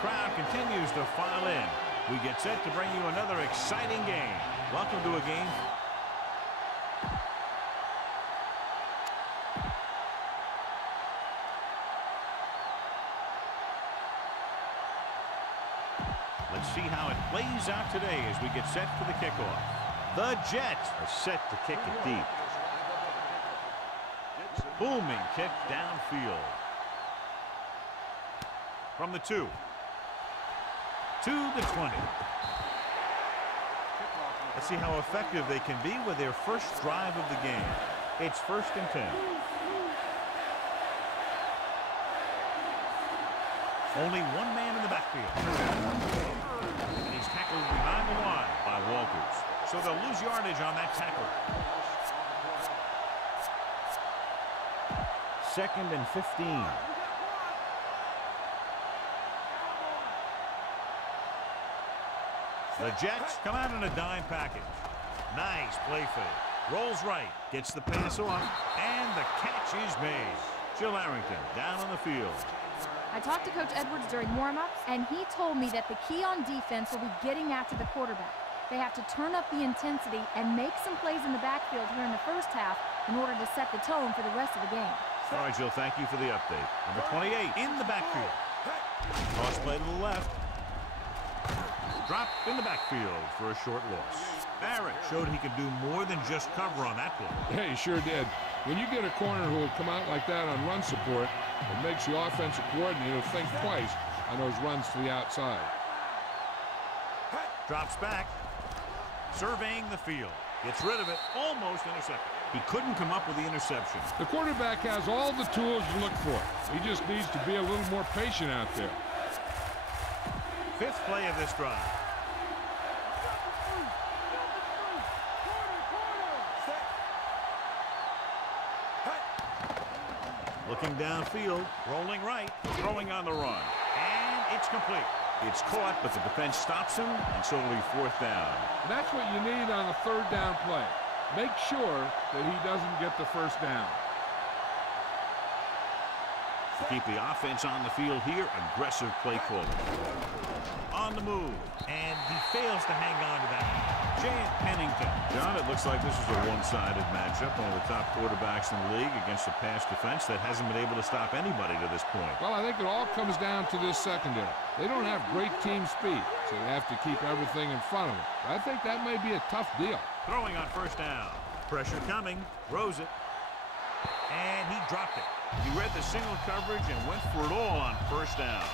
crowd continues to file in. We get set to bring you another exciting game. Welcome to a game. Let's see how it plays out today as we get set for the kickoff. The Jets are set to kick it deep. Booming kick downfield. From the 2. To the 20. Let's see how effective they can be with their first drive of the game. It's 1st and 10. Only one man in the backfield. And he's tackled behind the line by Walters. So they'll lose yardage on that tackle. 2nd and 15. The Jets come out in a dime package. Nice play fake. Rolls right. Gets the pass off. And the catch is made. Jill Arrington down on the field. I talked to Coach Edwards during warm-ups, and he told me that the key on defense will be getting after the quarterback. They have to turn up the intensity and make some plays in the backfield here in the first half in order to set the tone for the rest of the game. All right, Jill, thank you for the update. Number 28 in the backfield. Toss play to the left. Drop in the backfield for a short loss. Barrett showed he could do more than just cover on that play. Yeah, he sure did. When you get a corner who will come out like that on run support, it makes the offensive coordinator think twice on those runs to the outside. Drops back. Surveying the field. Gets rid of it. Almost intercepted. He couldn't come up with the interception. The quarterback has all the tools to look for. He just needs to be a little more patient out there. 5th play of this drive. Looking downfield, rolling right, throwing on the run. And it's complete. It's caught, but the defense stops him, and so it'll be 4th down. And that's what you need on a 3rd down play. Make sure that he doesn't get the 1st down. To keep the offense on the field here, aggressive play calling. On the move, and he fails to hang on to that. J.N. Pennington. John, it looks like this is a one-sided matchup. One of the top quarterbacks in the league against a pass defense that hasn't been able to stop anybody to this point. Well, I think it all comes down to this secondary. They don't have great team speed, so they have to keep everything in front of them. I think that may be a tough deal. Throwing on 1st down. Pressure coming. Throws it. And he dropped it. He read the single coverage and went for it all on 1st down.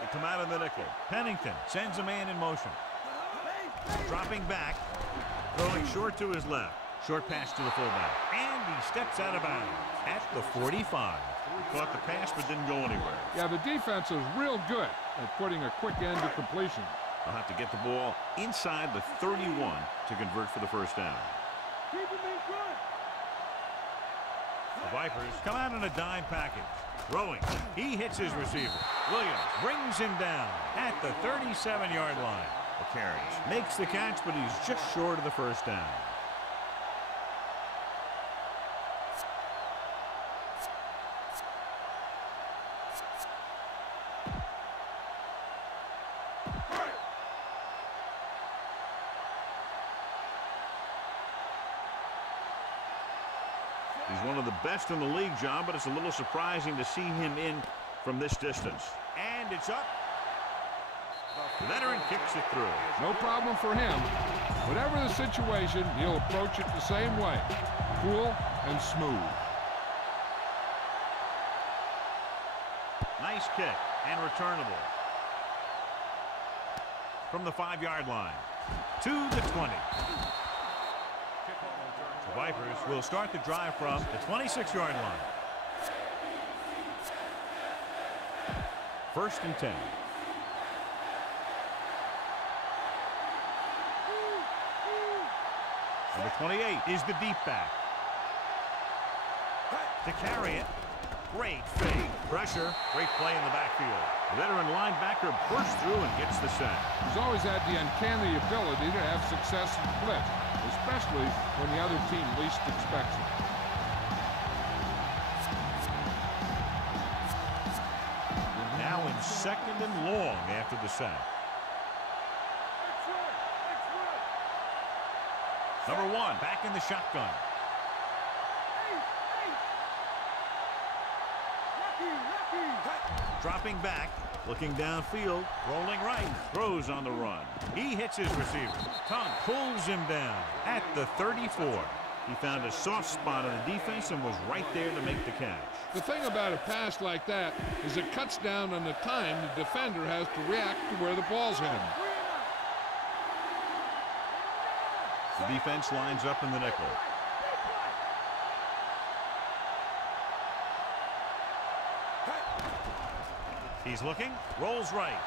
They come out of the nickel. Pennington sends a man in motion. Dropping back. Throwing short to his left. Short pass to the fullback. And he steps out of bounds at the 45. He caught the pass but didn't go anywhere. Yeah, the defense is real good at putting a quick end to completion. They'll have to get the ball inside the 31 to convert for the 1st down. The Vipers come out in a dime package. Throwing. He hits his receiver. Williams brings him down at the 37-yard line. The carries. Makes the catch, but he's just short of the 1st down. He's one of the best in the league, John, but it's a little surprising to see him in from this distance. And it's up. The veteran kicks it through. No problem for him. Whatever the situation, he'll approach it the same way. Cool and smooth. Nice kick and returnable. From the 5-yard line to the 20. The Vipers will start the drive from the 26-yard line. 1st and 10. Number 28 is the deep back. To carry it. Great fake. Pressure. Great play in the backfield. The veteran linebacker bursts through and gets the sack. He's always had the uncanny ability to have success in blitz, especially when the other team least expects it. Now in 2nd and long after the sack. Number 1 back in the shotgun. Dropping back, looking downfield, rolling right, throws on the run. He hits his receiver. Tongue pulls him down at the 34. He found a soft spot on the defense and was right there to make the catch. The thing about a pass like that is it cuts down on the time the defender has to react to where the ball's heading. The defense lines up in the nickel. He's looking, rolls right.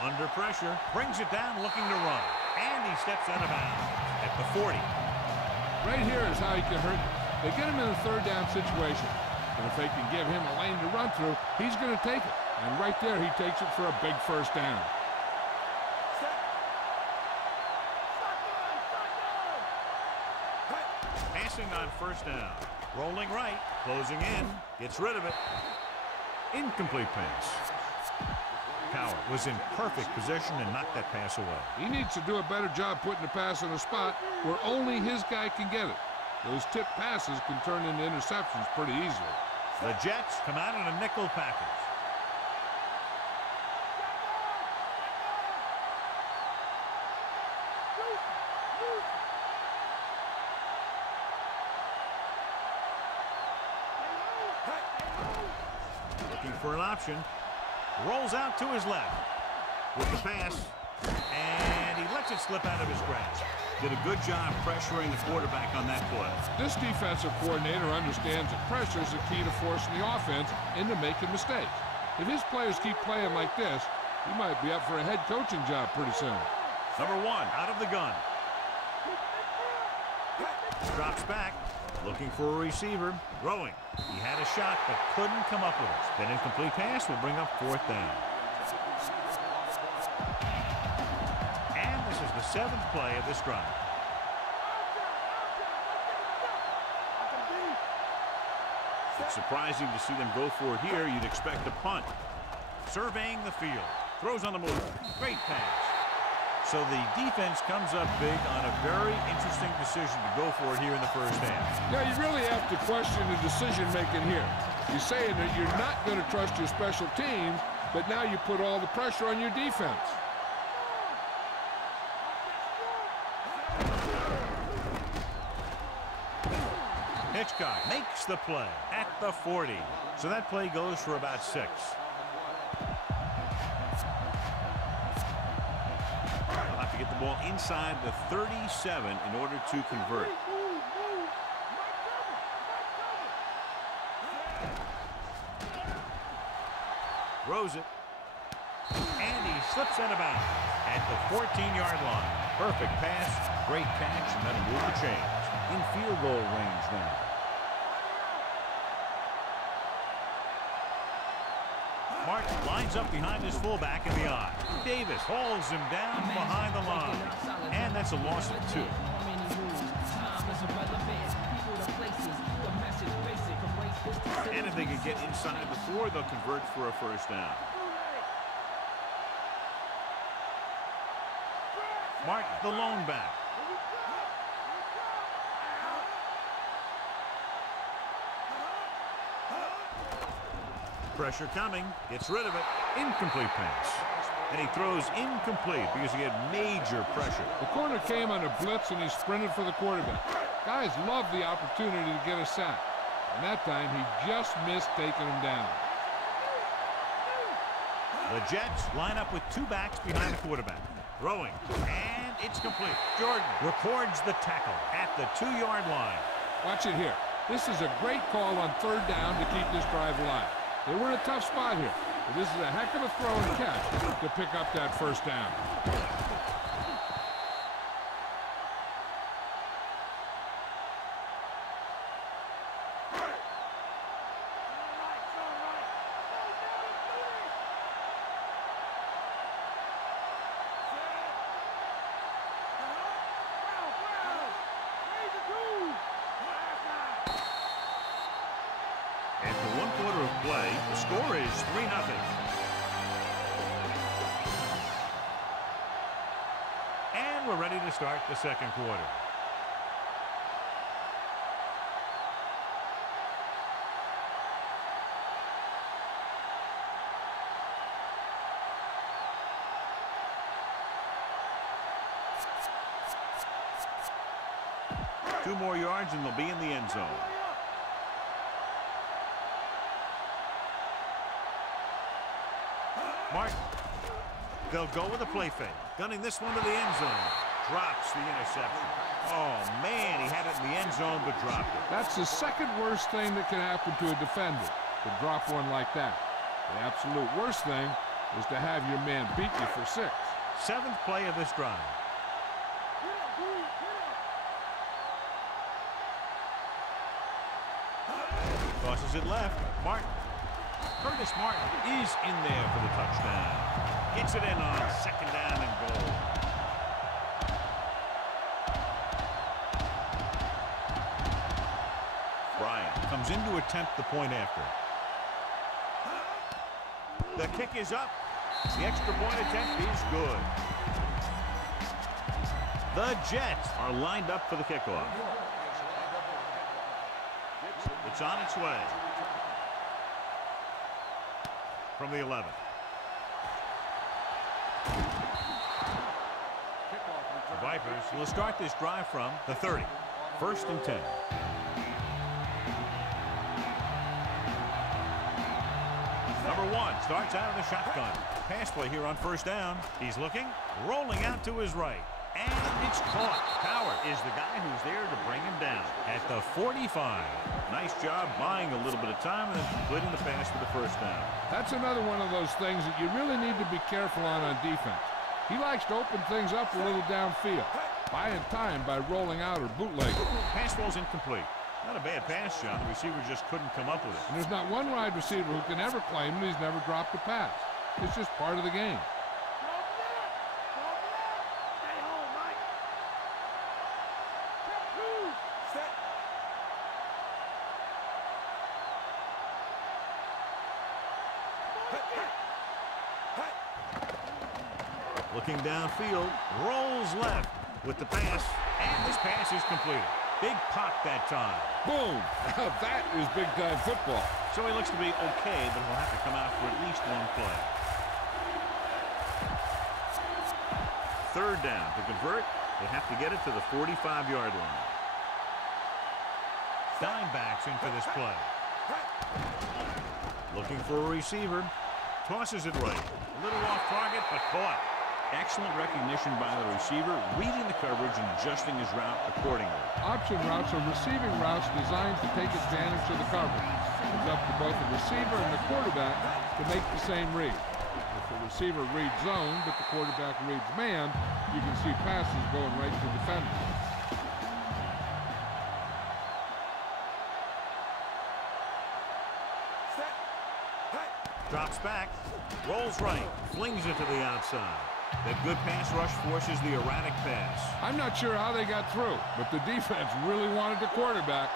Under pressure, brings it down, looking to run. And he steps out of bounds at the 40. Right here is how he can hurt. They get him in a 3rd down situation. And if they can give him a lane to run through, he's going to take it. And right there, he takes it for a big 1st down. Passing on 1st down. Rolling right, closing in, gets rid of it. Incomplete pass. Coward was in perfect possession and knocked that pass away. He needs to do a better job putting the pass in a spot where only his guy can get it. Those tipped passes can turn into interceptions pretty easily. The Jets come out in a nickel package. Looking for an option. Rolls out to his left with the pass, and he lets it slip out of his grasp. Did a good job pressuring the quarterback on that play. This defensive coordinator understands that pressure is the key to forcing the offense into making mistakes. If his players keep playing like this, he might be up for a head coaching job pretty soon. Number 1 out of the gun. Drops back, looking for a receiver, throwing. He had a shot but couldn't come up with it. That incomplete pass will bring up 4th down. And this is the 7th play of this drive. It's surprising to see them go for it here. You'd expect a punt. Surveying the field. Throws on the move. Great pass. So the defense comes up big on a very interesting decision to go for it here in the 1st half. Yeah, you really have to question the decision-making here. You're saying that you're not going to trust your special teams, but now you put all the pressure on your defense. Hitchcock makes the play at the 40. So that play goes for about 6. They'll have to get the ball inside the 37 in order to convert. Throws it. And he slips out of bounds at the 14-yard line. Perfect pass, great catch, and that'll move the chains. In field goal range now. Martin lines up behind his fullback in the eye. Davis hauls him down behind the line. And that's a loss of 2. And if they can get inside the 4, they'll convert for a 1st down. Martin, the lone back. Pressure coming, gets rid of it, incomplete pass. And he throws incomplete because he had major pressure. The corner came on a blitz and he sprinted for the quarterback. Guys love the opportunity to get a sack. And that time he just missed taking him down. The Jets line up with 2 backs behind the quarterback. Throwing, and it's complete. Jordan records the tackle at the 2-yard line. Watch it here. This is a great call on 3rd down to keep this drive alive. They were in a tough spot here, but this is a heck of a throw and catch to pick up that 1st down. play. The score is 3-0. And we're ready to start the second quarter. Two more yards and they'll be in the end zone. Martin. They'll go with a play fake. Gunning this one to the end zone. Drops the interception. Oh, man, he had it in the end zone but dropped it. That's the second worst thing that can happen to a defender, to drop one like that. The absolute worst thing is to have your man beat you for 6. Seventh play of this drive. Tosses it left. Martin. Curtis Martin is in there for the touchdown. Gets it in on second down and goal. Bryant comes in to attempt the point after. The kick is up. The extra point attempt is good. The Jets are lined up for the kickoff. It's on its way. From the 11. The Vipers will start this drive from the 30. 1st and 10. Number 1 starts out of the shotgun. Pass play here on 1st down. He's looking, rolling out to his right. And it's caught. Power is the guy who's there to bring him down at the 45. Nice job buying a little bit of time and then completing the pass for the 1st down. That's another one of those things that you really need to be careful on defense. He likes to open things up a little downfield, buying time by rolling out or bootlegging. Pass ball's incomplete. Not a bad pass, John. The receiver just couldn't come up with it. And there's not one wide receiver who can ever claim that he's never dropped a pass. It's just part of the game. Looking downfield, rolls left with the pass, and this pass is completed. Big pop that time. Boom! That is big-time football. So he looks to be okay, but he'll have to come out for at least one play. 3rd down. To convert, they have to get it to the 45-yard line. Dime backs in for this play. Looking for a receiver. Tosses it right. A little off target, but caught. Excellent recognition by the receiver, reading the coverage and adjusting his route accordingly. Option routes are receiving routes designed to take advantage of the coverage. It's up to both the receiver and the quarterback to make the same read. If the receiver reads zone, but the quarterback reads man, you can see passes going right to defenders. Drops back, rolls right, flings it to the outside. That good pass rush forces the erratic pass. I'm not sure how they got through, but the defense really wanted the quarterback.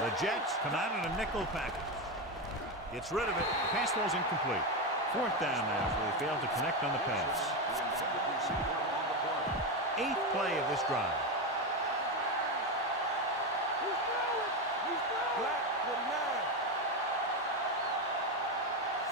The Jets come out in a nickel package. Gets rid of it. The pass ball's incomplete. 4th down now as they failed to connect on the pass. 8th play of this drive.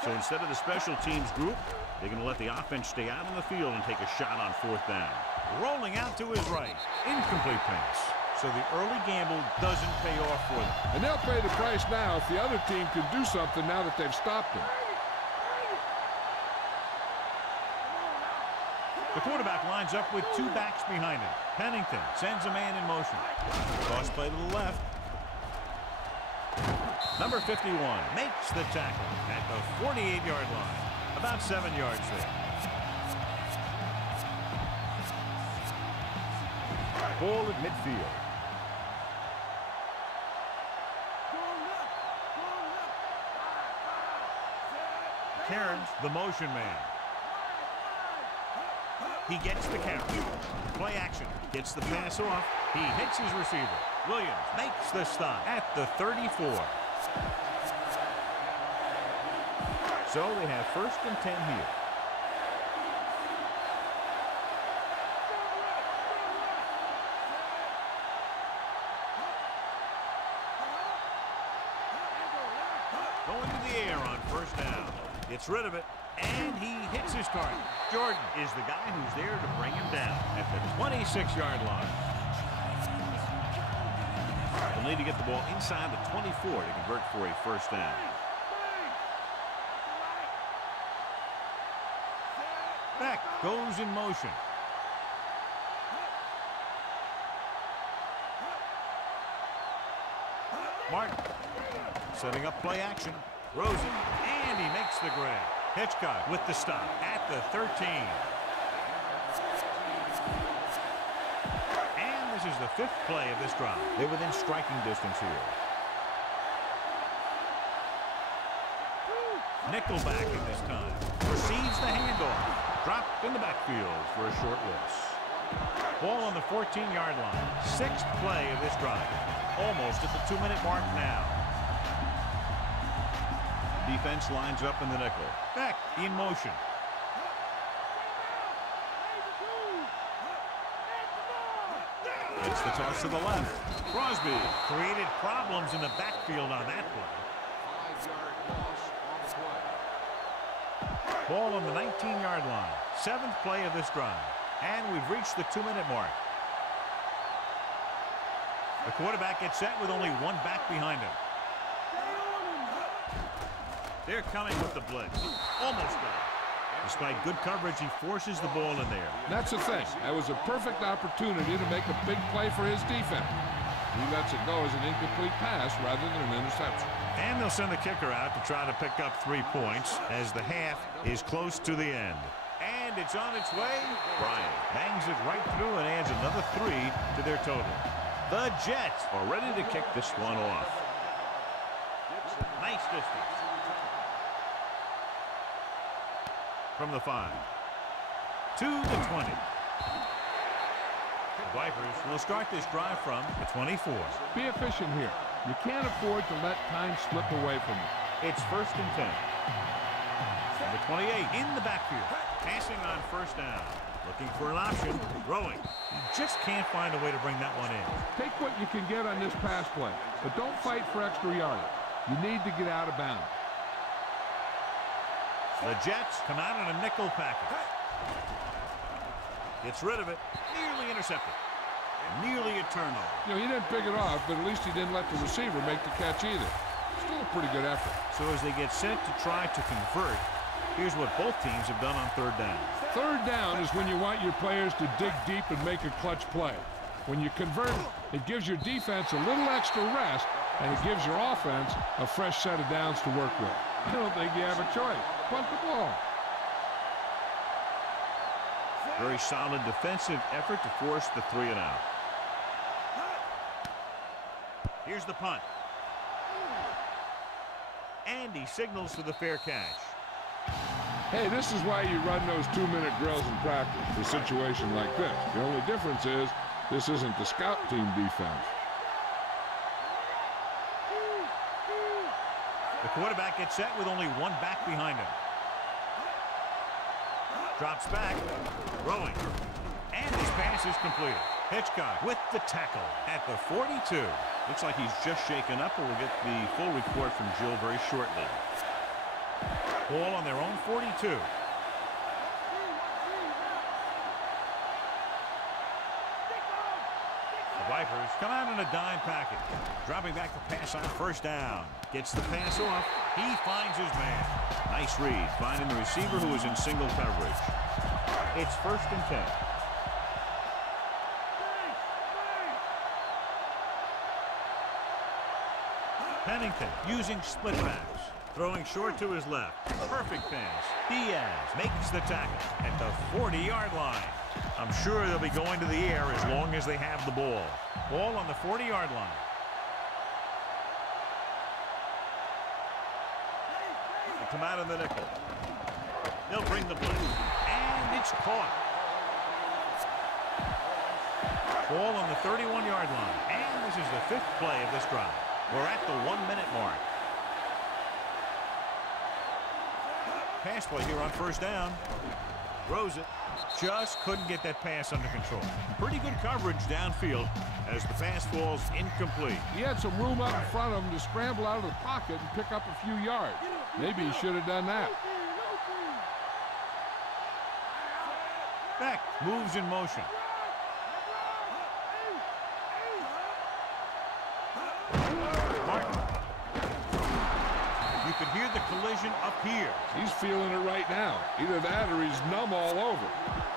So instead of the special teams group, they're going to let the offense stay out on the field and take a shot on 4th down. Rolling out to his right. Incomplete pass. So the early gamble doesn't pay off for them. And they'll pay the price now if the other team can do something now that they've stopped them. The quarterback lines up with 2 backs behind him. Pennington sends a man in motion. Toss play to the left. Number 51 makes the tackle at the 48-yard line. About 7 yards there. Ball at midfield. Cairns, the motion man. He gets the carry. Play action. Gets the pass off. He hits his receiver. Williams makes the stop at the 34. So they have 1st and 10 here. Going to the air on 1st down. Gets rid of it, and he hits his target. Jordan is the guy who's there to bring him down at the 26-yard line. They'll need to get the ball inside the 24 to convert for a 1st down. Beck goes in motion. Martin setting up play action. Throws it, and he makes the grab. Hitchcock with the stop at the 13. And this is the 5th play of this drive. They're within striking distance here. Nickelback in this time. Receives the handoff. Dropped in the backfield for a short loss. Ball on the 14-yard line. 6th play of this drive. Almost at the 2-minute mark now. Defense lines up in the nickel. Beck in motion. It's the toss to the left. Crosby created problems in the backfield on that play. 5-yard loss on the play. Ball on the 19-yard line. 7th play of this drive. And we've reached the 2-minute mark. The quarterback gets set with only one back behind him. They're coming with the blitz. Almost done. Despite good coverage, he forces the ball in there. That's the thing. That was a perfect opportunity to make a big play for his defense. He lets it go as an incomplete pass rather than an interception. And they'll send the kicker out to try to pick up 3 points as the half is close to the end. And it's on its way. Bryant bangs it right through and adds another 3 to their total. The Jets are ready to kick this one off. Nice distance. From the 5 to the 20. The Vipers will start this drive from the 24. Be efficient here. You can't afford to let time slip away from you. It's 1st and 10. Number 28 in the backfield. Passing on 1st down. Looking for an option. Throwing. He just can't find a way to bring that one in. Take what you can get on this pass play, but don't fight for extra yardage. You need to get out of bounds. The Jets come out in a nickel package. Gets rid of it. Nearly intercepted. Nearly a turnover. You know, he didn't pick it off, but at least he didn't let the receiver make the catch either. Still a pretty good effort. So as they get set to try to convert, here's what both teams have done on 3rd down. 3rd down is when you want your players to dig deep and make a clutch play. When you convert, it gives your defense a little extra rest, and it gives your offense a fresh set of downs to work with. I don't think you have a choice. Punt the ball. Very solid defensive effort to force the 3 and out. Here's the punt. And he signals for the fair catch. Hey, this is why you run those 2-minute drills in practice for a situation like this. The only difference is this isn't the scout team defense. The quarterback gets set with only one back behind him. Drops back, throwing, and his pass is completed. Hitchcock with the tackle at the 42. Looks like he's just shaken up, and we'll get the full report from Jill very shortly. Ball on their own 42. The Vipers come out in a dime package. Dropping back the pass on 1st down. Gets the pass off. He finds his man. Nice read, finding the receiver who is in single coverage. It's 1st and 10. Pennington using split backs. Throwing short to his left. Perfect pass. Diaz makes the tackle at the 40-yard line. I'm sure they'll be going to the air as long as they have the ball. Ball on the 40-yard line. They come out in the nickel. They'll bring the blitz. And it's caught. Ball on the 31-yard line. And this is the 5th play of this drive. We're at the 1-minute mark. pass play here on first down. Throws it. Just couldn't get that pass under control. Pretty good coverage downfield as the pass falls incomplete. He had some room up in front of him to scramble out of the pocket and pick up a few yards. Maybe he should have done that. Beck moves in motion. Martin. You could hear the collision up here. He's feeling it right now. Either that or he's numb all over.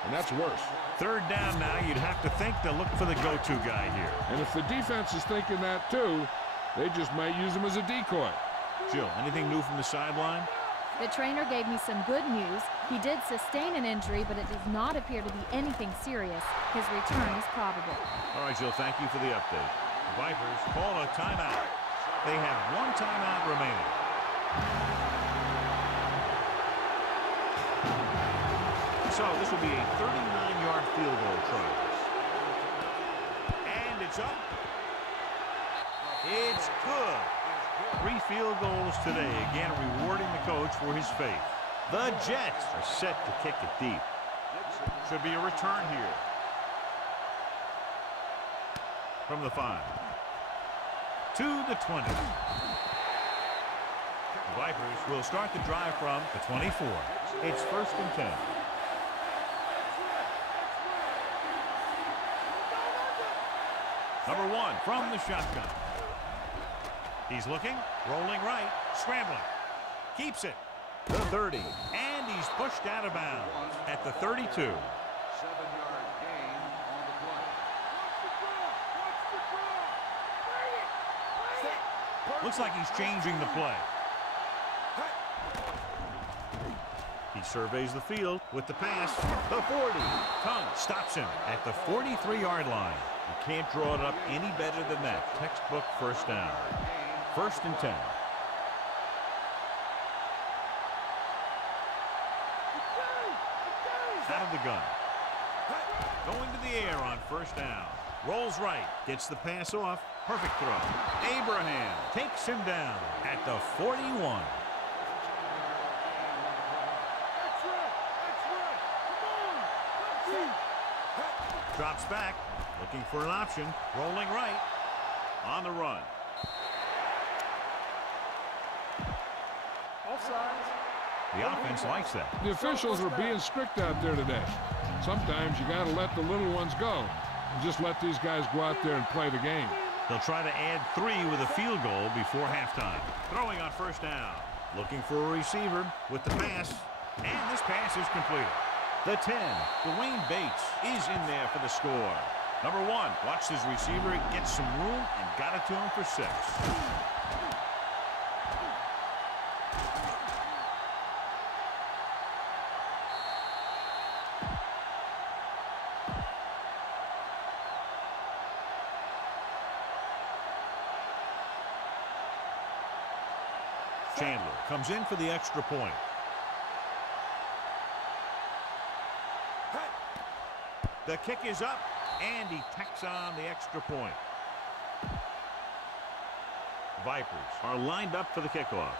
And that's worse. Third down now. You'd have to think they'll look for the go-to guy here. And if the defense is thinking that too, they just might use him as a decoy. Jill, anything new from the sideline? The trainer gave me some good news. He did sustain an injury, but it does not appear to be anything serious. His return is probable. All right, Jill, thank you for the update. The Vipers call a timeout. They have one timeout remaining. So this will be a 39-yard field goal try. And it's up. It's good. 3 field goals today, again rewarding the coach for his faith. The Jets are set to kick it deep. Should be a return here. From the 5. To the 20. The Vipers will start the drive from the 24. It's 1st and 10. Number 1 from the shotgun. He's looking, rolling right, scrambling. Keeps it. The 30. And he's pushed out of bounds at the 32. 7-yard gain on the play. Looks like he's changing the play. He surveys the field with the pass. The 40. Tongue stops him at the 43-yard line. You can't draw it up any better than that. Textbook first down. 1st and 10. Out of the gun. Going to the air on first down. Rolls right. Gets the pass off. Perfect throw. Abraham takes him down at the 41. Drops back. Looking for an option. Rolling right. On the run. The offense likes that. The officials are being strict out there today. Sometimes you got to let the little ones go and just let these guys go out there and play the game. They'll try to add 3 with a field goal before halftime. Throwing on first down. Looking for a receiver with the pass. And this pass is completed. The 10, Dwayne Bates, is in there for the score. Number 1, watch his receiver get some room and got it to him for 6. Chandler comes in for the extra point. The kick is up, and he tacks on the extra point. Vipers are lined up for the kickoff.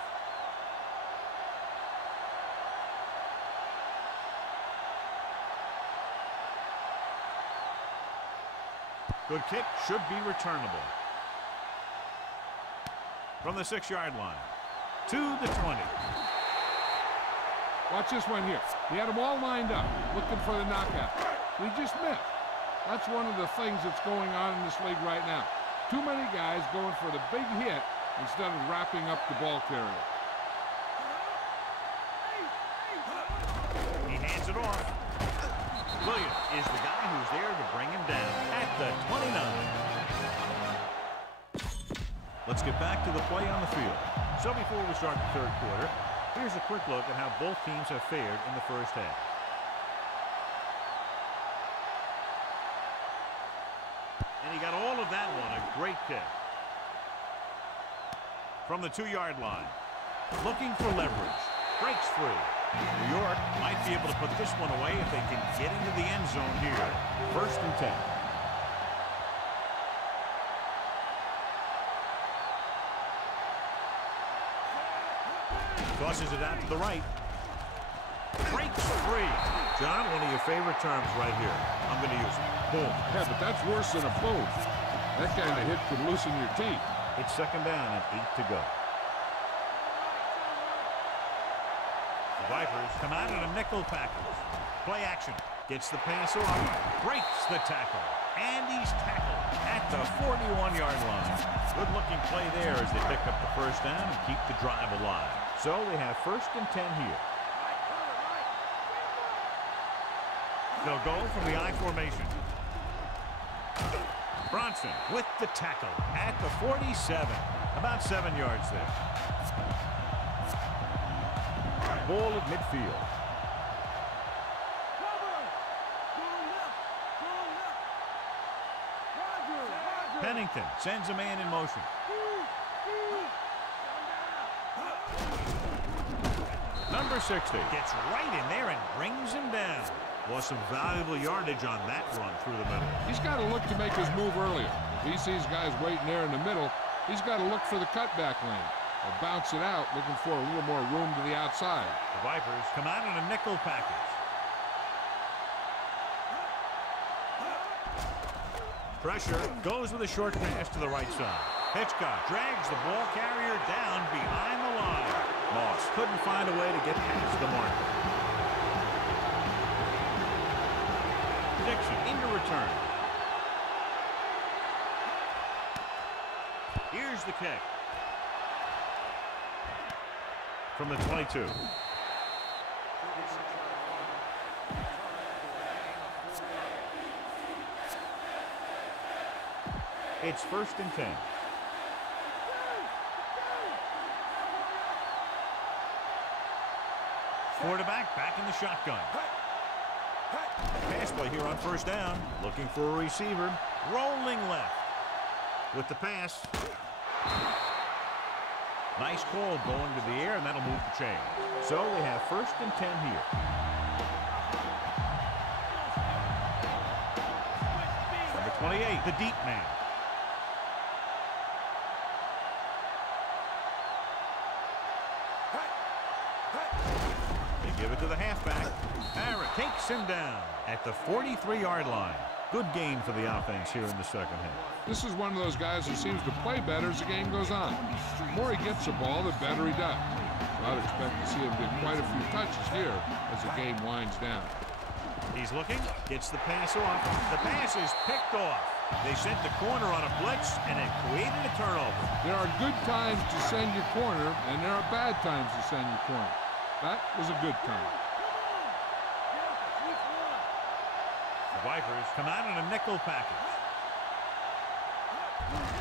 Good kick, should be returnable. From the 6-yard line to the 20. Watch this one here. He had them all lined up, looking for the knockout. He just missed. That's one of the things that's going on in this league right now. Too many guys going for the big hit instead of wrapping up the ball carrier. He hands it off. Williams is the guy who's there to bring him down at the 29. Let's get back to the play on the field. So before we start the 3rd quarter, here's a quick look at how both teams have fared in the first half. And he got all of that one, a great kick. From the 2-yard line, looking for leverage, breaks free. New York might be able to put this one away if they can get into the end zone here. 1st and 10. Tosses it out to the right. Breaks free. John, one of your favorite terms right here. I'm going to use it. Boom. Yeah, but that's worse than a boom. That kind of hit could loosen your teeth. It's second down and 8 to go. The Vipers come out in a nickel package. Play action. Gets the pass off. Breaks the tackle. And he's tackled at the 41-yard line. Good-looking play there as they pick up the first down and keep the drive alive. So they have first and 10 here. They'll go from the I formation. Bronson with the tackle at the 47. About 7 yards there. Ball at midfield. Pennington sends a man in motion. Number 60 gets right in there and brings him down. Lost some valuable yardage on that run through the middle. He's got to look to make his move earlier. If he sees guys waiting there in the middle, he's got to look for the cutback lane. Or bounce it out, looking for a little more room to the outside. The Vipers come out in a nickel package. Pressure goes with a short pass to the right side. Hitchcock drags the ball carrier down behind the line. Moss couldn't find a way to get past the marker. Dixon into return. Here's the kick. From the 22. It's first and 10. Quarterback back in the shotgun. Pass play here on first down. Looking for a receiver. Rolling left. With the pass. Nice call going to the air, and that'll move the chain. So we have first and 10 here. Number 28, the deep man. They give it to the halfback. Barrett takes him down at the 43-yard line. Good gain for the offense here in the second half. This is one of those guys who seems to play better as the game goes on. The more he gets the ball, the better he does. So I'd expect to see him get quite a few touches here as the game winds down. He's looking, gets the pass off. The pass is picked off. They sent the corner on a blitz, and it created a turnover. There are good times to send your corner, and there are bad times to send your corner. That was a good time. The Vipers come out in a nickel package.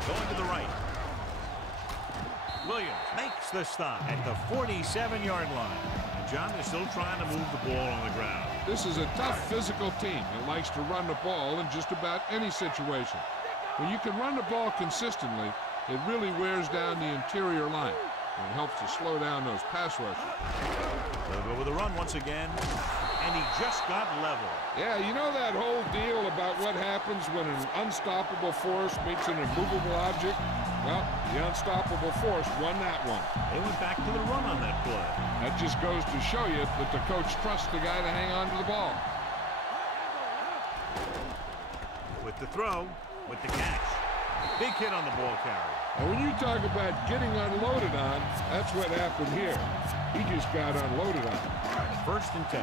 Going to the right. Williams makes the stop at the 47-yard line. And John is still trying to move the ball on the ground. This is a tough physical team that likes to run the ball in just about any situation. When you can run the ball consistently, it really wears down the interior line. And it helps to slow down those pass rushers. They'll go with a run once again. And he just got level. Yeah, you know that whole deal about what happens when an unstoppable force meets an immovable object? Well, the unstoppable force won that one. They went back to the run on that play. That just goes to show you that the coach trusts the guy to hang on to the ball. With the throw, with the catch. Big hit on the ball carrier. And when you talk about getting unloaded on, that's what happened here. He just got unloaded on. First and 10.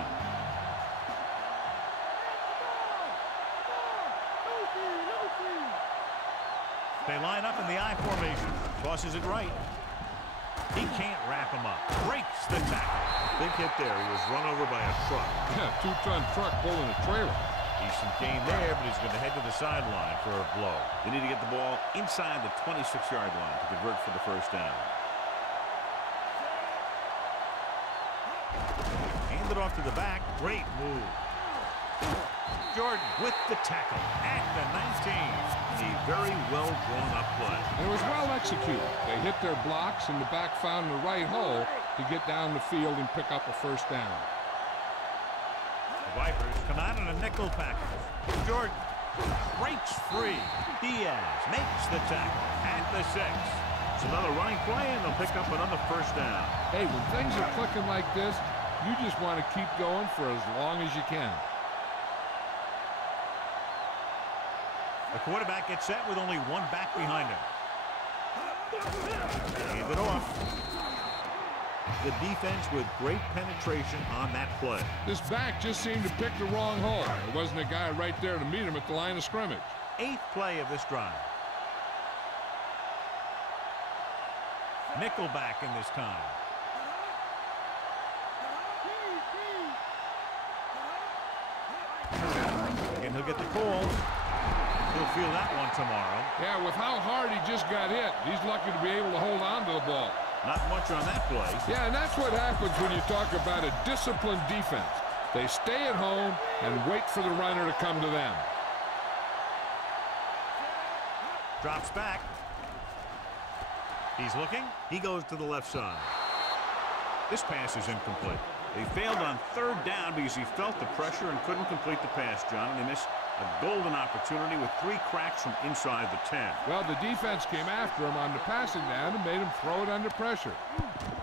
They line up in the I formation. Tosses it right. He can't wrap him up. Breaks the tackle. Big hit there. He was run over by a truck. Yeah, two-ton truck pulling a trailer. Decent gain there, but he's going to head to the sideline for a blow. They need to get the ball inside the 26-yard line to convert for the first down. Hand it off to the back. Great move. Jordan with the tackle at the 19. A very well drawn up play. And it was well executed. They hit their blocks and the back found the right hole to get down the field and pick up a first down. The Vipers come out in a nickel package. Jordan breaks free. Diaz makes the tackle at the 6. It's another running play, and they'll pick up another first down. Hey, when things are clicking like this, You just want to keep going for as long as you can. The quarterback gets set with only one back behind him. Hand it off. The defense with great penetration on that play. This back just seemed to pick the wrong hole. There wasn't a guy right there to meet him at the line of scrimmage. 8th play of this drive. Nickel back in this time. And he'll get the call. He'll feel that one tomorrow. Yeah, with how hard he just got hit, he's lucky to be able to hold on to the ball. Not much on that play. Yeah, and that's what happens when you talk about a disciplined defense. They stay at home and wait for the runner to come to them. Drops back. He's looking. He goes to the left side. This pass is incomplete. They failed on 3rd down because he felt the pressure and couldn't complete the pass, John, and they missed a golden opportunity with 3 cracks from inside the 10. Well, the defense came after him on the passing down and made him throw it under pressure.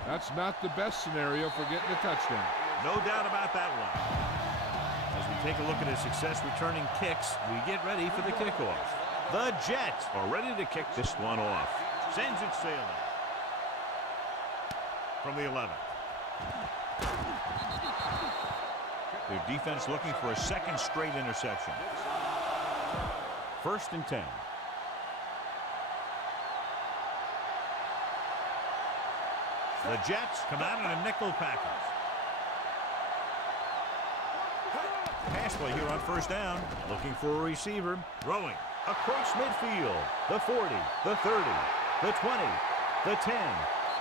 That's not the best scenario for getting a touchdown. No doubt about that one. As we take a look at his success returning kicks, we get ready for the kickoff. The Jets are ready to kick this one off. Sends it sailing. From the 11. Their defense looking for a 2nd straight interception. 1st and 10. The Jets come out in a nickel package. Pass play here on 1st down. Looking for a receiver. Throwing across midfield. The 40, the 30, the 20, the 10.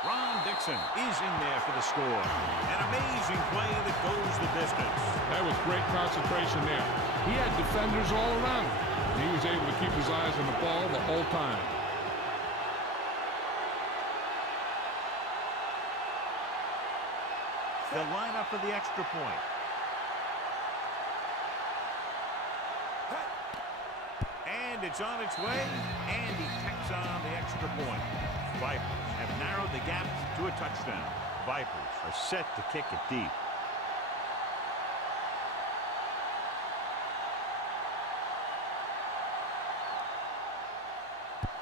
Ron Dixon is in there for the score. An amazing play that goes the distance. That was great concentration there. He had defenders all around him, and he was able to keep his eyes on the ball the whole time. They'll line up for the extra point. And it's on its way, and he tacks on the extra point. Vipers have narrowed the gap to a touchdown. Vipers are set to kick it deep.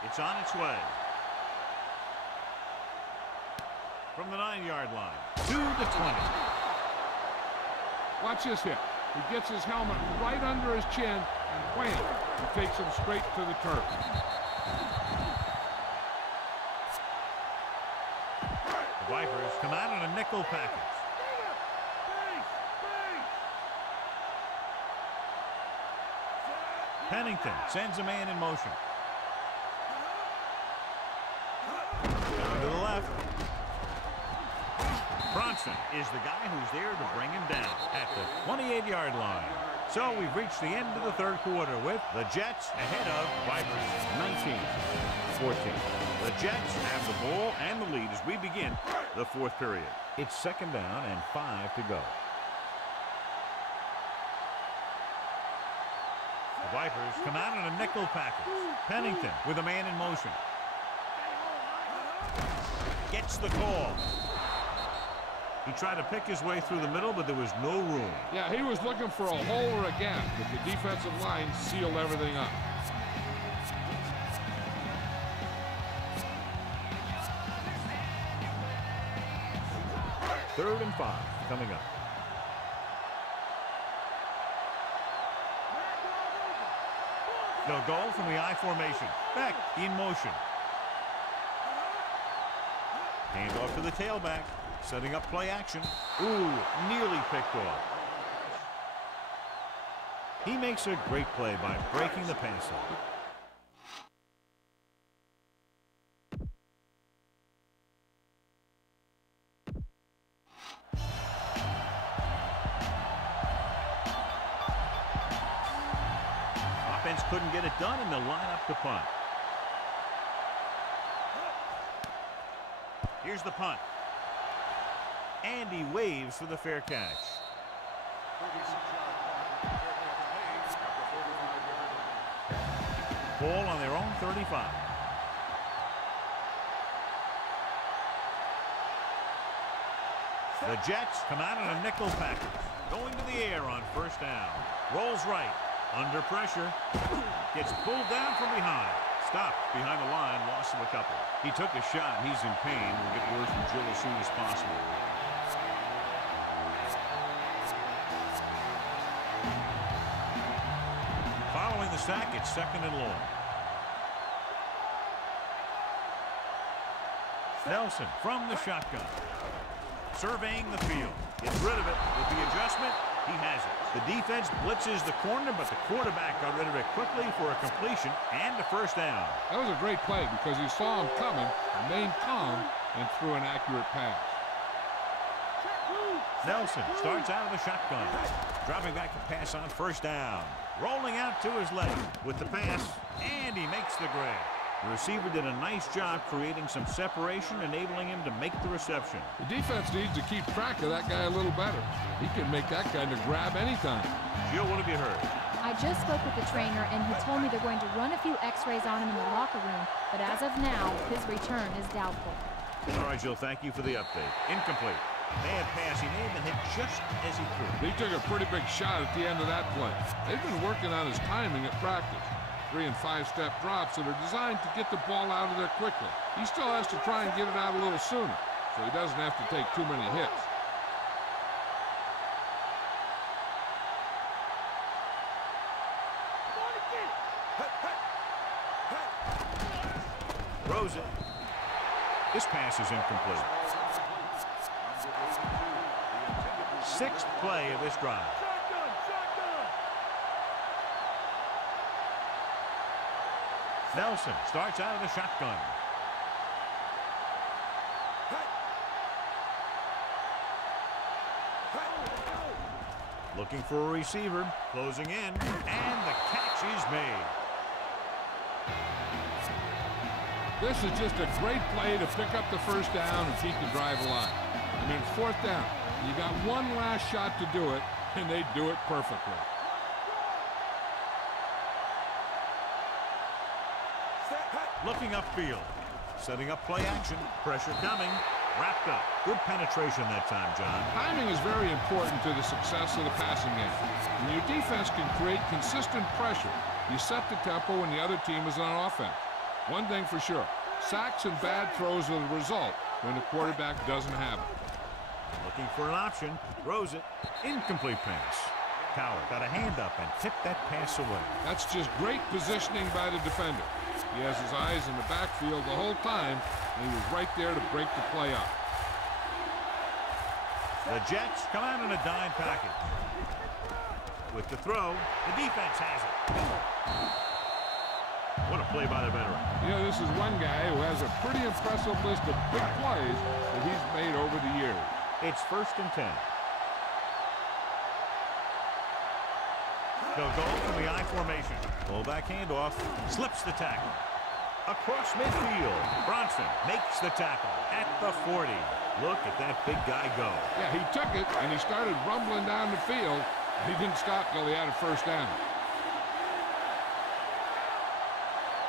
It's on its way. From the 9-yard line to the 20. Watch this hit. He gets his helmet right under his chin, and wham, he takes him straight to the turf. The Vipers come out in a nickel package. Pennington sends a man in motion. Down to the left. Bronson is the guy who's there to bring him down at the 28-yard line. So we've reached the end of the 3rd quarter with the Jets ahead of Vipers 19-14. The Jets have the ball and the lead as we begin the 4th period. It's 2nd down and 5 to go. The Vipers come out in a nickel package. Pennington with a man in motion. Gets the call. He tried to pick his way through the middle, but there was no room. Yeah, he was looking for a hole or a gap, but the defensive line sealed everything up. 3rd and 5 coming up. They'll go from the I formation. Back in motion. Hand off to the tailback. Setting up play action. Ooh, nearly picked off. He makes a great play by breaking the pass up. Offense couldn't get it done, and they'll line up to punt. Here's the punt. And he waves for the fair catch. Ball on their own 35. The Jets come out in a nickel package. Going to the air on first down. Rolls right. Under pressure. Gets pulled down from behind. Stopped behind the line. Loss of a couple. He took a shot. He's in pain. We'll get word from Jill as soon as possible. Following the sack, it's 2nd and long. Nelson from the shotgun. Surveying the field. Gets rid of it with the adjustment. He has it. The defense blitzes the corner, but the quarterback got rid of it quickly for a completion and a first down. That was a great play because he saw him coming, remained calm, and threw an accurate pass. Nelson starts out of the shotgun. Dropping back to pass on first down. Rolling out to his left with the pass, and he makes the grab. The receiver did a nice job creating some separation, enabling him to make the reception. The defense needs to keep track of that guy a little better. He can make that kind of grab anytime. Jill, what have you heard? I just spoke with the trainer, and he told me they're going to run a few x-rays on him in the locker room, but as of now, his return is doubtful. All right, Jill, thank you for the update. Incomplete. Bad pass. He may have been hit just as he threw. He took a pretty big shot at the end of that play. They've been working on his timing at practice. 3- and 5-step drops that are designed to get the ball out of there quickly. He still has to try and get it out a little sooner, so he doesn't have to take too many hits. Throws it. This pass is incomplete. 6th play of this drive. Nelson starts out of the shotgun. Looking for a receiver. Closing in. And the catch is made. This is just a great play to pick up the first down and keep the drive alive. I mean, 4th down. You got one last shot to do it, and they do it perfectly. Looking upfield. Setting up play action. Pressure coming. Wrapped up. Good penetration that time, John. Timing is very important to the success of the passing game. When your defense can create consistent pressure, you set the tempo when the other team is on offense. One thing for sure, sacks and bad throws are the result when the quarterback doesn't have it. Looking for an option. Throws it. Incomplete pass. Coward got a hand up and tipped that pass away. That's just great positioning by the defender. He has his eyes in the backfield the whole time, and he was right there to break the play up. The Jets come out in a dime package. With the throw, the defense has it. What a play by the veteran. You know, this is one guy who has a pretty impressive list of big plays that he's made over the years. It's 1st and 10. They'll go from the I formation. Fullback handoff. Slips the tackle. Across midfield. Bronson makes the tackle at the 40. Look at that big guy go. Yeah, he took it, and he started rumbling down the field. He didn't stop till he had a first down.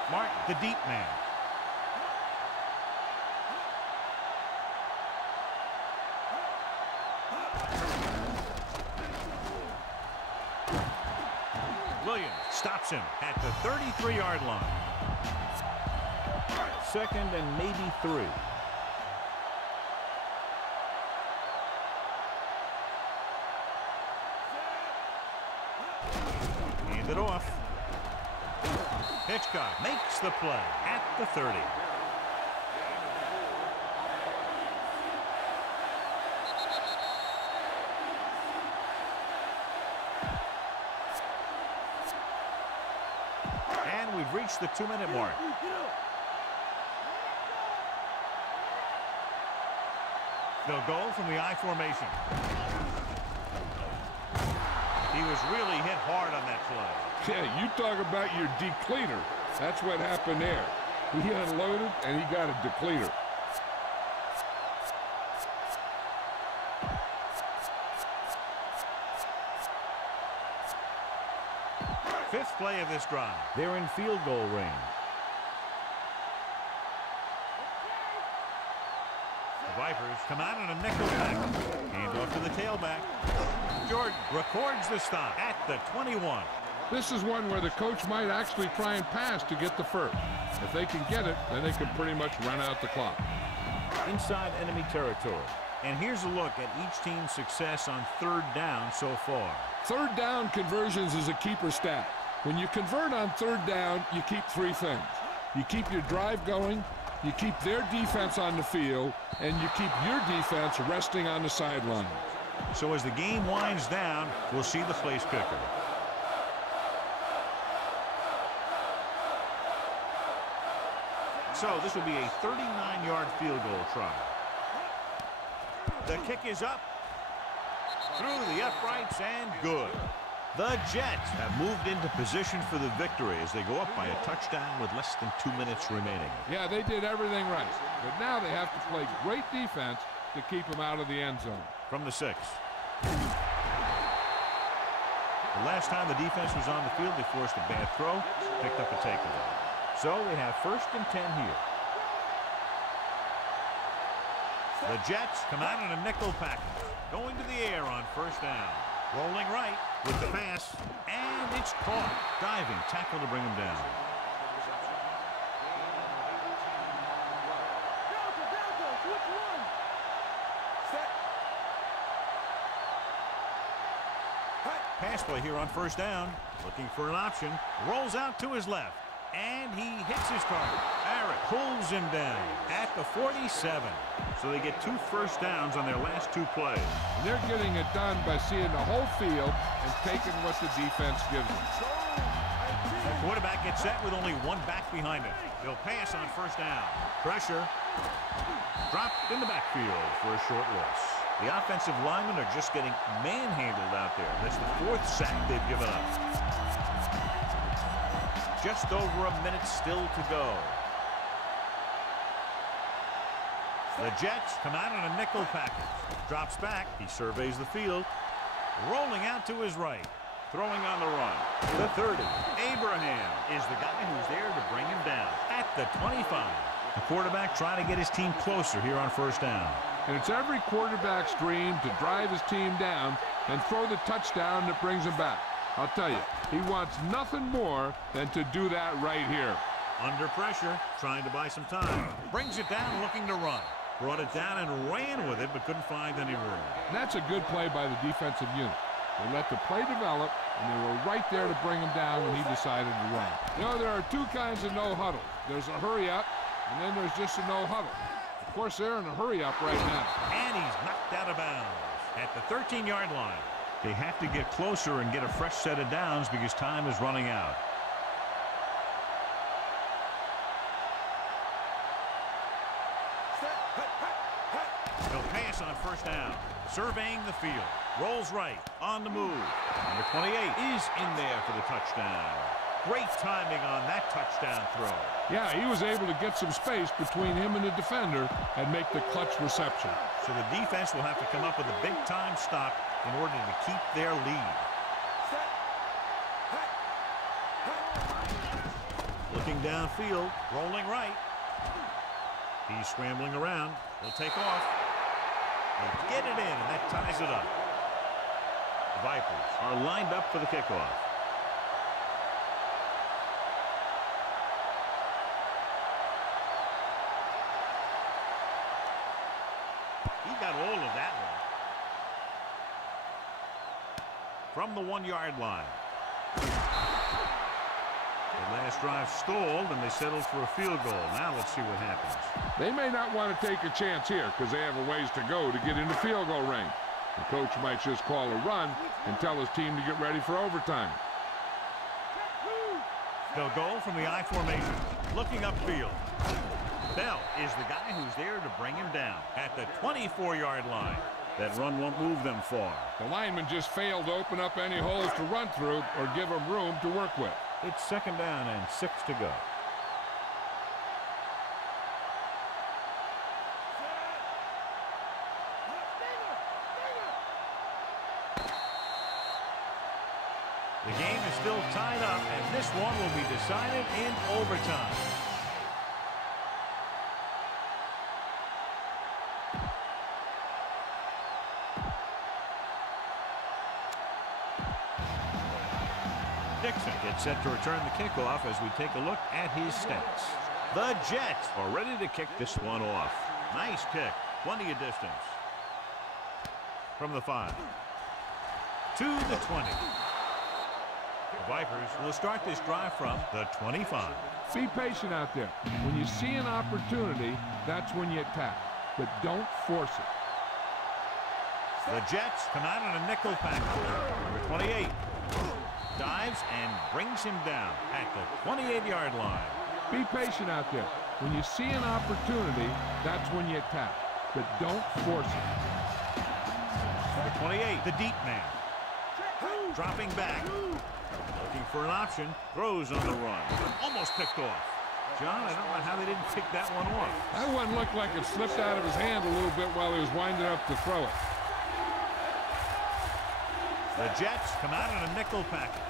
Martin, the deep man. Williams stops him at the 33-yard line. 2nd and maybe 3. Hand it off. Hitchcock makes the play at the 30. And we've reached the 2-minute mark. They'll go from the I formation. He was really hit hard on that play. Yeah, you talk about your depleter. That's what happened there. He unloaded, and he got a depleter. 5th play of this drive. They're in field goal range. The Vipers come out in a nickel package. Handoff to the tailback. Jordan records the stop at the 21. This is one where the coach might actually try and pass to get the first. If they can get it, then they can pretty much run out the clock. Inside enemy territory. And here's a look at each team's success on third down so far. Third down conversions is a keeper stat. When you convert on third down, you keep three things. You keep your drive going, you keep their defense on the field, and you keep your defense resting on the sideline. So as the game winds down, we'll see the place kicker. So this will be a 39-yard field goal try. The kick is up, through the uprights, and good. The Jets have moved into position for the victory as they go up by a touchdown with less than 2 minutes remaining. Yeah, they did everything right. But now they have to play great defense to keep them out of the end zone. From the 6. The last time the defense was on the field, they forced a bad throw, picked up a takeaway. So they have 1st and 10 here. The Jets come out in a nickel package, going to the air on 1st down. Rolling right with the pass, and it's caught. Diving tackle to bring him down. Pass play here on 1st down. Looking for an option. Rolls out to his left, and he hits his target. Barrett pulls him down at the 47. So they get 2 first downs on their last 2 plays. And they're getting it done by seeing the whole field and taking what the defense gives them. The quarterback gets set with only 1 back behind him. He'll pass on 1st down. Pressure. Dropped in the backfield for a short loss. The offensive linemen are just getting manhandled out there. That's the 4th sack they've given up. Just over a minute still to go. The Jets come out in a nickel package. Drops back. He surveys the field. Rolling out to his right. Throwing on the run. The 30. Abraham is the guy who's there to bring him down at the 25. The quarterback trying to get his team closer here on 1st down. And it's every quarterback's dream to drive his team down and throw the touchdown that brings him back. I'll tell you, he wants nothing more than to do that right here. Under pressure, trying to buy some time. Brings it down, looking to run. Brought it down and ran with it, but couldn't find any room. And that's a good play by the defensive unit. They let the play develop, and they were right there to bring him down when he decided to run. You know, there are 2 kinds of no huddle. There's a hurry up, and then there's just a no huddle. Of course, they're in a hurry up right now. And he's knocked out of bounds at the 13-yard line. They have to get closer and get a fresh set of downs because time is running out. He'll pass on 1st down. Surveying the field. Rolls right. On the move. Number 28 is in there for the touchdown. Great timing on that touchdown throw. Yeah, he was able to get some space between him and the defender and make the clutch reception. So the defense will have to come up with a big-time stop in order to keep their lead. Looking downfield, rolling right. He's scrambling around. He'll take off. He'll get it in, and that ties it up. The Vipers are lined up for the kickoff. He got all of that one. From the 1-yard line. The last drive stalled, and they settled for a field goal. Now let's see what happens. They may not want to take a chance here because they have a ways to go to get into field goal range. The coach might just call a run and tell his team to get ready for overtime. They'll go from the I formation, looking upfield. Bell is the guy who's there to bring him down at the 24-yard line. That run won't move them far. The lineman just failed to open up any holes to run through or give him room to work with. It's 2nd down and 6 to go. The game is still tied up, and this one will be decided in overtime. Dixon gets set to return the kickoff as we take a look at his stats. The Jets are ready to kick this one off. Nice kick. Plenty of distance. From the 5. To the 20. The Vipers will start this drive from the 25. Be patient out there. When you see an opportunity, that's when you attack. But don't force it. The Jets come out on a nickel package. Number 28 dives and brings him down at the 28-yard line. Be patient out there. When you see an opportunity, that's when you attack. But don't force it. Number 28, the deep man. Dropping back. Looking for an option. Throws on the run. Almost picked off. John, I don't know how they didn't pick that one off. That one looked like it slipped out of his hand a little bit while he was winding up to throw it. The Jets come out in a nickel package.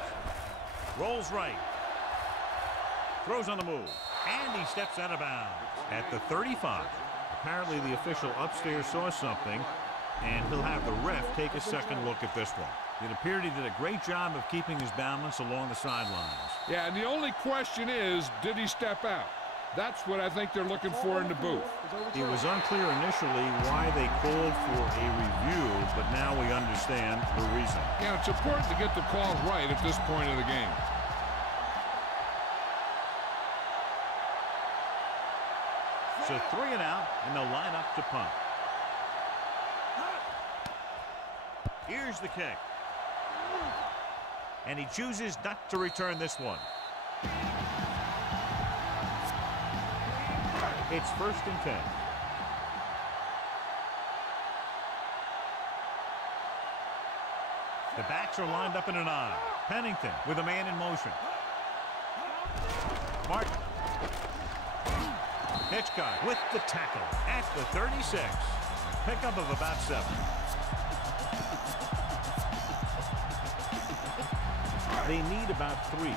Rolls right. Throws on the move. And he steps out of bounds at the 35. Apparently the official upstairs saw something, and he'll have the ref take a second look at this one. It appeared he did a great job of keeping his balance along the sidelines. Yeah, and the only question is, did he step out? That's what I think they're looking for in the booth. It was unclear initially why they called for a review, but now we understand the reason. Yeah, it's important to get the calls right at this point of the game. So 3 and out, and they'll line up to punt. Here's the kick. And he chooses not to return this one. It's 1st and 10. The backs are lined up in an I. Pennington with a man in motion. Martin. Hitchcock with the tackle at the 36. Pickup of about 7. They need about 3.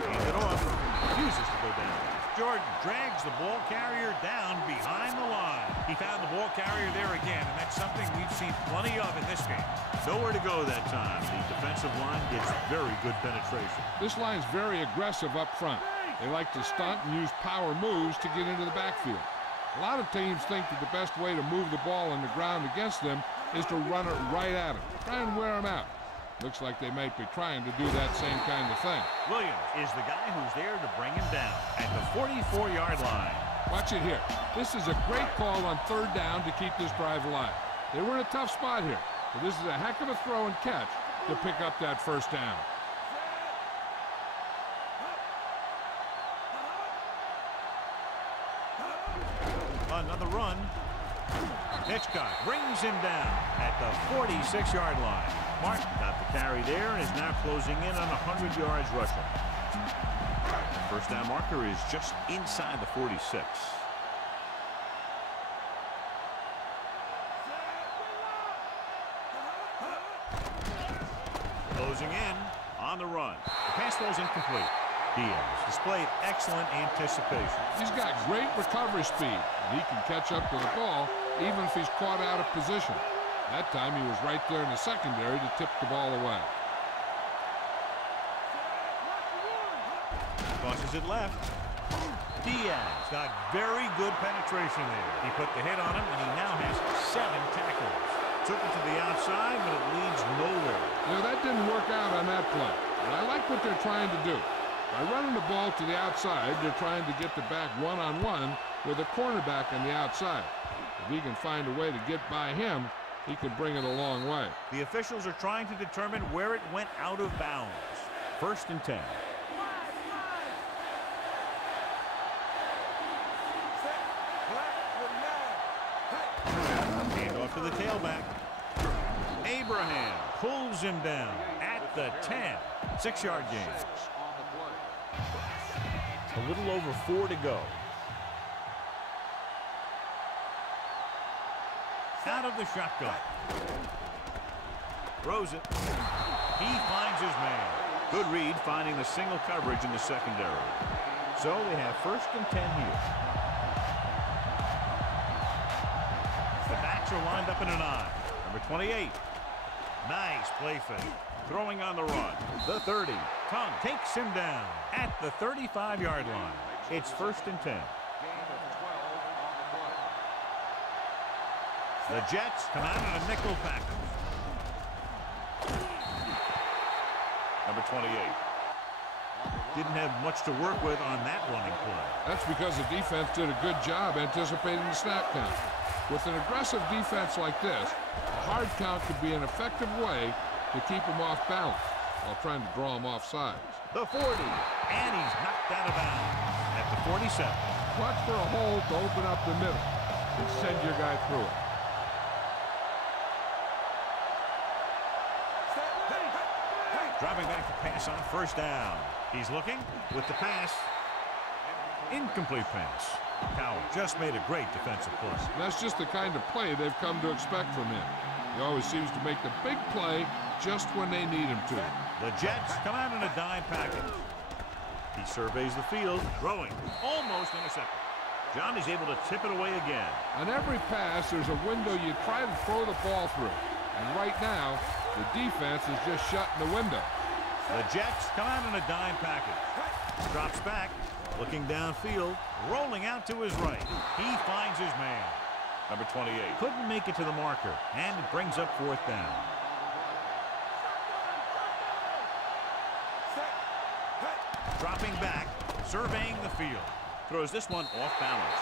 Hands it off. Refuses to go down. Jordan drags the ball carrier down behind the line. He found the ball carrier there again, and that's something we've seen plenty of in this game. Nowhere to go that time. The defensive line gets very good penetration. This line's very aggressive up front. They like to stunt and use power moves to get into the backfield. A lot of teams think that the best way to move the ball on the ground against them is to run it right at them. Try and wear them out. Looks like they might be trying to do that same kind of thing. Williams is the guy who's there to bring him down at the 44-yard line. Watch it here. This is a great call on 3rd down to keep this drive alive. They were in a tough spot here, but this is a heck of a throw and catch to pick up that 1st down. Another run. Hitchcock brings him down at the 46-yard line. Martin got the carry there and is now closing in on 100 yards rushing. First down marker is just inside the 46. Closing in on the run. The pass falls incomplete. Diaz displayed excellent anticipation. He's got great recovery speed, and he can catch up to the ball even if he's caught out of position. That time he was right there in the secondary to tip the ball away. Tosses it left. Diaz got very good penetration there. He put the hit on him, and he now has 7 tackles. Took it to the outside, but it leads nowhere. You know, that didn't work out on that play. But I like what they're trying to do. By running the ball to the outside, they're trying to get the back one-on-one with a cornerback on the outside. If he can find a way to get by him, he can bring it a long way. The officials are trying to determine where it went out of bounds. 1st and 10. Hand off to the tailback. Abraham pulls him down at the 10. 6-yard gain. A little over 4 to go. Out of the shotgun. Throws it. He finds his man. Good read, finding the single coverage in the secondary. So they have 1st and 10 here. The backs are lined up in an I. Number 28. Nice play fake. Throwing on the run. The 30. Tongue takes him down at the 35-yard line. It's 1st and 10. The Jets come out in a nickel package. Number 28. Didn't have much to work with on that running play. That's because the defense did a good job anticipating the snap count. With an aggressive defense like this, a hard count could be an effective way to keep him off balance while trying to draw him off sides. The 40, and he's knocked out of bounds at the 47. Watch for a hole to open up the middle and send your guy through it. Dropping back to pass on 1st down. He's looking with the pass. Incomplete pass. Cowell just made a great defensive play. That's just the kind of play they've come to expect from him. He always seems to make the big play just when they need him to. The Jets come out in a dime package. He surveys the field, throwing, almost intercepted. John is able to tip it away again. On every pass, there's a window you try to throw the ball through. And right now, the defense is just shutting the window. The Jets come out in a dime package. Drops back, looking downfield, rolling out to his right. He finds his man. Number 28 couldn't make it to the marker, and it brings up 4th down. Dropping back, surveying the field. Throws this one off balance.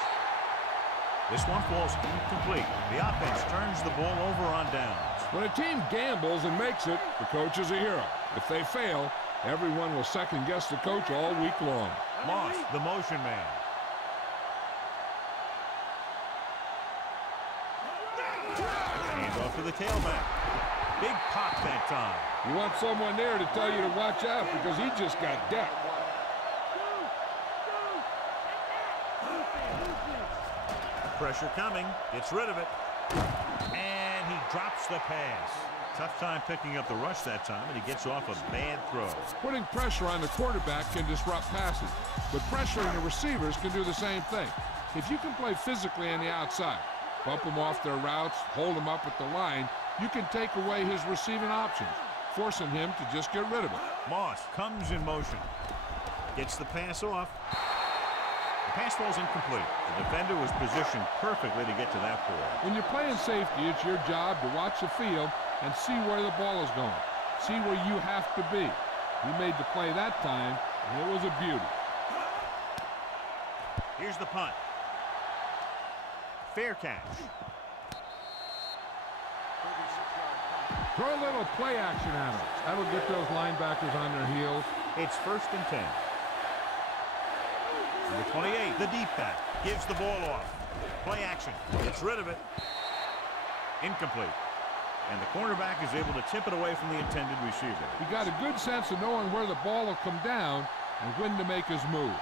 This one falls incomplete. The offense turns the ball over on downs. When a team gambles and makes it, the coach is a hero. If they fail, everyone will second-guess the coach all week long. Moss, the motion man. Hands off to the tailback. Big pop that time. You want someone there to tell you to watch out because he just got decked. Pressure coming, gets rid of it, and he drops the pass. Tough time picking up the rush that time, and he gets off a bad throw. Putting pressure on the quarterback can disrupt passes, but pressuring the receivers can do the same thing. If you can play physically on the outside, bump them off their routes, hold them up at the line, you can take away his receiving options, forcing him to just get rid of it. Moss comes in motion, gets the pass off. The pass falls incomplete. The defender was positioned perfectly to get to that ball. When you're playing safety, it's your job to watch the field and see where the ball is going. See where you have to be. He made the play that time, and it was a beauty. Here's the punt. Fair catch. Throw a little play action at him. That'll get those linebackers on their heels. It's 1st and 10. Number 28, the deep back, gives the ball off. Play action, gets rid of it. Incomplete. And the cornerback is able to tip it away from the intended receiver. He got a good sense of knowing where the ball will come down and when to make his move.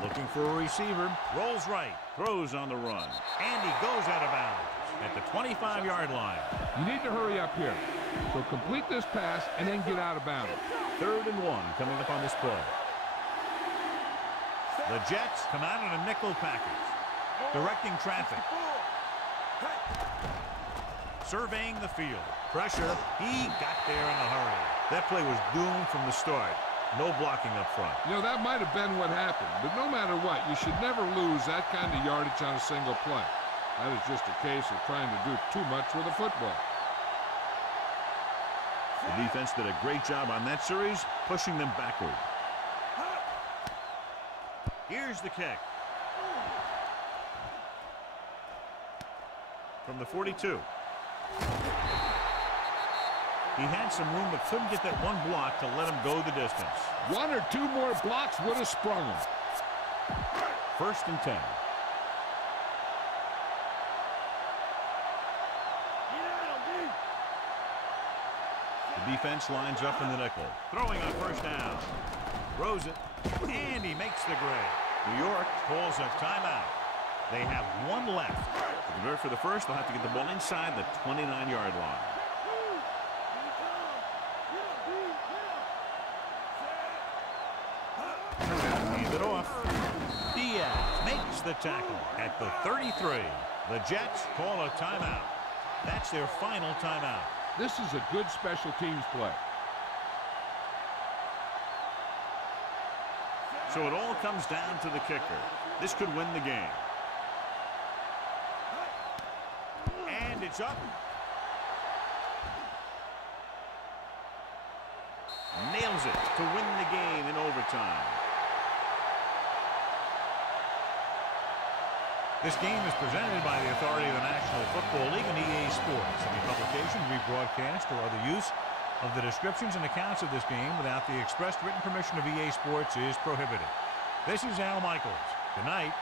Looking for a receiver, rolls right, throws on the run, and he goes out of bounds at the 25-yard line. You need to hurry up here. So complete this pass and then get out of bounds. 3rd and 1 coming up on this play. The Jets come out in a nickel package, directing traffic. Surveying the field. Pressure. He got there in a hurry. That play was doomed from the start. No blocking up front. You know, that might have been what happened. But no matter what, you should never lose that kind of yardage on a single play. That is just a case of trying to do too much with a football. The defense did a great job on that series, pushing them backward. Here's the kick. From the 42. He had some room but couldn't get that one block to let him go the distance. 1 or 2 more blocks would have sprung him. 1st and 10. The defense lines up in the nickel. Throwing on 1st down. Throws it, and he makes the grade. New York calls a timeout. They have 1 left. To convert for the first, they'll have to get the ball inside the 29-yard line. the tackle at the 33. The Jets call a timeout. That's their final timeout. This is a good special teams play. So it all comes down to the kicker. This could win the game. And it's up. Nails it to win the game in overtime. This game is presented by the authority of the National Football League and EA Sports. Any publication, rebroadcast, or other use of the descriptions and accounts of this game without the expressed written permission of EA Sports is prohibited. This is Al Michaels. Good night.